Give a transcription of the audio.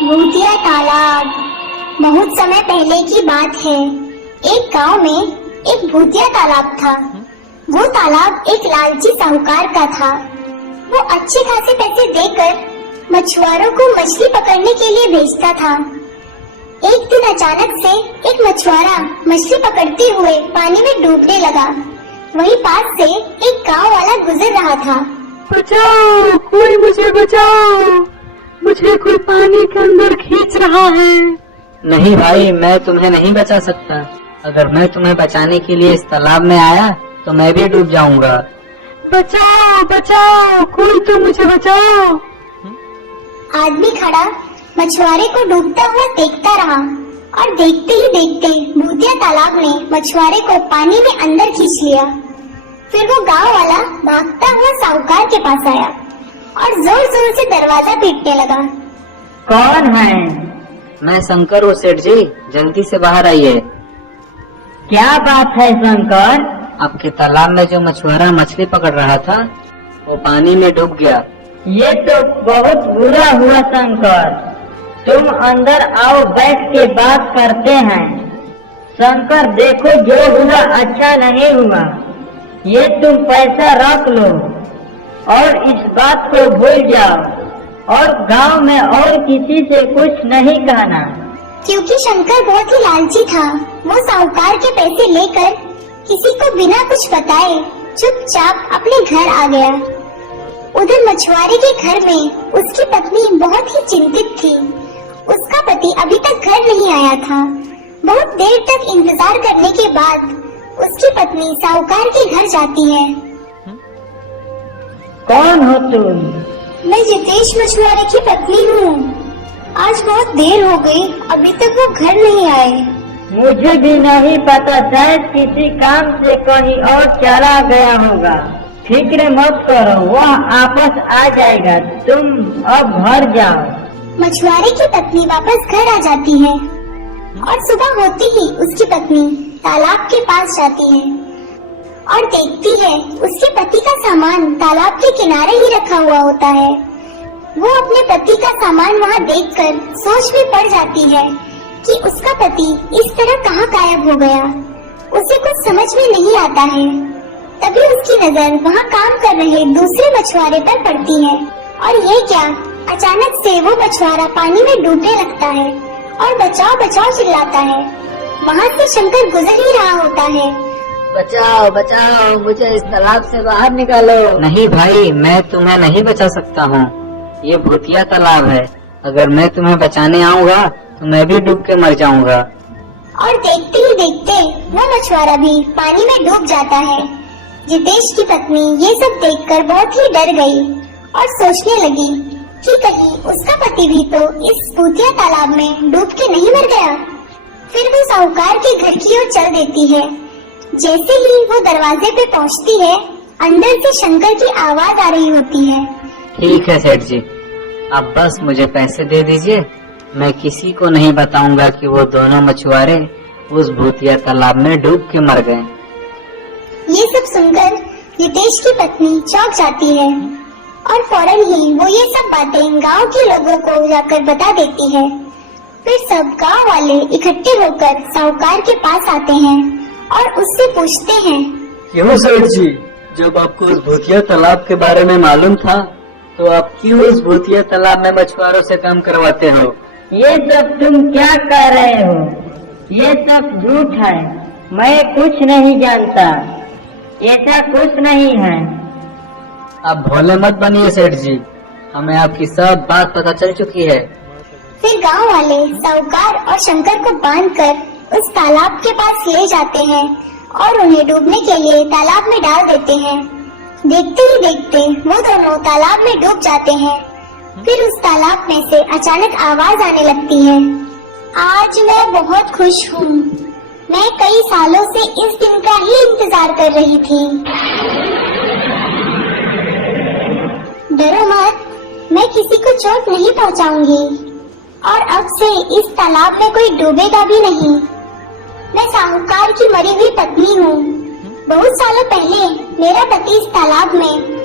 भूतिया तालाब। बहुत समय पहले की बात है। एक गांव में एक भूतिया तालाब था। वो तालाब एक लालची साहूकार का था। वो अच्छे खासे पैसे देकर मछुआरों को मछली पकड़ने के लिए भेजता था। एक दिन अचानक से एक मछुआरा मछली पकड़ते हुए पानी में डूबने लगा। वहीं पास से एक गांव वाला गुजर रहा था। बचाओ, कोई मुझे बचाओ, मुझे कोई पानी के अंदर खींच रहा है। नहीं भाई, मैं तुम्हें नहीं बचा सकता। अगर मैं तुम्हें बचाने के लिए इस तालाब में आया तो मैं भी डूब जाऊंगा। बचाओ बचाओ, कोई तो मुझे बचाओ। आदमी खड़ा मछुआरे को डूबता हुआ देखता रहा और देखते ही देखते भूतिया तालाब ने मछुआरे को पानी में अंदर खींच लिया। फिर वो गांव वाला भागता हुआ साहूकार के पास आया और जोर जोर से दरवाजा पीटने लगा। कौन है? मैं शंकर हूँ सेठ जी, जल्दी से बाहर आइए। क्या बात है शंकर? आपके तालाब में जो मछुआरा मछली पकड़ रहा था वो पानी में डूब गया। ये तो बहुत बुरा हुआ शंकर। तुम अंदर आओ, बैठ के बात करते हैं। शंकर देखो, जो हुआ अच्छा नहीं हुआ। ये तुम पैसा रख लो और इस बात को भूल जाओ और गांव में और किसी से कुछ नहीं कहना। क्योंकि शंकर बहुत ही लालची था, वो साहूकार के पैसे लेकर किसी को बिना कुछ बताए चुपचाप अपने घर आ गया। उधर मछुआरे के घर में उसकी पत्नी बहुत ही चिंतित थी। उसका पति अभी तक घर नहीं आया था। बहुत देर तक इंतजार करने के बाद उसकी पत्नी साहूकार के घर जाती है। कौन हो तुम? मैं जितेश मछुआरे की पत्नी हूँ। आज बहुत देर हो गई, अभी तक वो घर नहीं आए। मुझे भी नहीं पता, शायद किसी काम से कहीं और चला गया होगा। फिक्र मत करो, वह वापस आ जाएगा। तुम अब घर जाओ। मछुआरे की पत्नी वापस घर आ जाती है और सुबह होते ही उसकी पत्नी तालाब के पास जाती है और देखती है उसके पति का सामान तालाब के किनारे ही रखा हुआ होता है। वो अपने पति का सामान वहाँ देखकर सोच में पड़ जाती है कि उसका पति इस तरह कहाँ गायब हो गया। उसे कुछ समझ में नहीं आता है। तभी उसकी नजर वहाँ काम कर रहे दूसरे मछुआरे पर पड़ती है और ये क्या, अचानक से वो मछुआरा पानी में डूबने लगता है और बचाओ बचाओ चिल्लाता है। वहाँ से शंकर गुजर ही रहा होता है। बचाओ बचाओ, मुझे इस तालाब से बाहर निकालो। नहीं भाई, मैं तुम्हें नहीं बचा सकता हूँ। ये भूतिया तालाब है। अगर मैं तुम्हें बचाने आऊँगा तो मैं भी डूब के मर जाऊँगा। और देखते ही देखते वो मछुआरा भी पानी में डूब जाता है। जितेश की पत्नी ये सब देखकर बहुत ही डर गई और सोचने लगी कि कहीं उसका पति भी तो इस भूतिया तालाब में डूब के नहीं मर गया। फिर वो साहूकार के घर की ओर चल देती है। जैसे ही वो दरवाजे पे पहुंचती है, अंदर से शंकर की आवाज आ रही होती है। ठीक है सेठ जी, आप बस मुझे पैसे दे दीजिए। मैं किसी को नहीं बताऊंगा कि वो दोनों मछुआरे उस भूतिया तालाब में डूब के मर गए। ये सब सुनकर जितेश की पत्नी चौंक जाती है और फौरन ही वो ये सब बातें गांव के लोगों को जाकर बता देती है। फिर सब गांव वाले इकट्ठे होकर साहूकार के पास आते हैं और उससे पूछते हैं, क्यों सेठ जी, जब आपको उस भूतिया तालाब के बारे में मालूम था तो आप क्यों उस भूतिया तालाब में मछुआरों से काम करवाते हो? ये सब तुम क्या कह रहे हो? ये सब झूठ है। मैं कुछ नहीं जानता, ऐसा कुछ नहीं है। आप भोले मत बनिए सेठ जी, हमें आपकी सब बात पता चल चुकी है। फिर गांव वाले साहूकार और शंकर को बांधकर उस तालाब के पास ले जाते हैं और उन्हें डूबने के लिए तालाब में डाल देते हैं। देखते ही देखते वो दोनों तालाब में डूब जाते हैं। फिर उस तालाब में से अचानक आवाज आने लगती है, आज मैं बहुत खुश हूँ। मैं कई सालों से इस दिन का ही इंतजार कर रही थी। डरो मत, मैं किसी को चोट नहीं पहुँचाऊंगी और अब से इस तालाब में कोई डूबेगा भी नहीं। मैं साहूकार की मरी हुई पत्नी हूँ। बहुत सालों पहले मेरा पति इस तालाब में